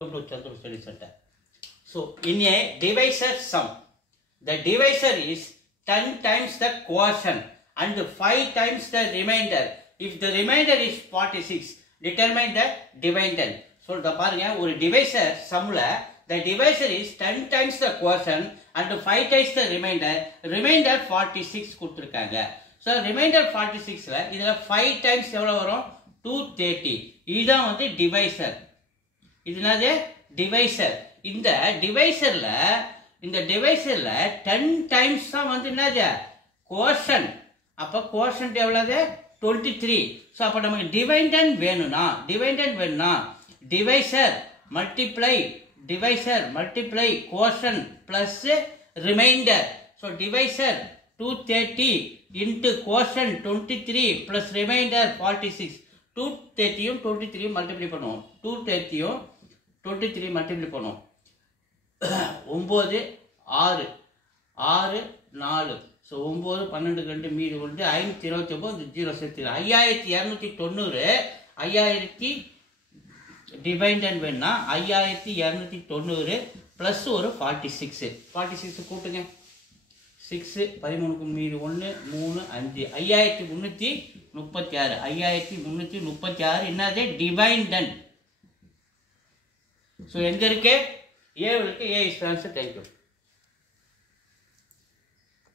to Chandru Study Center. So, in a divisor sum, the divisor is 10 times the quotient and 5 times the remainder. If the remainder is 46, determine the dividend. So, the divisor sum, the divisor is 10 times the quotient and 5 times the remainder. Remainder 46. So, remainder 46, this is 5 times 230. This is the divisor. This is the divisor. In the divisor 10 times quotient. Appa quotient 23. So appa namak dividend venuna. Divisor multiply quotient plus remainder. So divisor 230 into quotient 23 plus remainder 46. 230 and 23 multiply பண்ணுவோம். 230 and 23 multiply பண்ணுவோம். 9 6 6 4. So 9 12 2 மீதி வந்து 529 0 சேர்த்து 5290 5000 divided வேணா 5290 plus ஒரு 46 கூட்டுங்க 6 13 மீதி 1 3 5 5336 என்னது டிவைடட். ஸோ எங்க இருக்கு? ஏ இருக்கு. ஏ இஸ் ஆன்சர். தேங்க்யூ.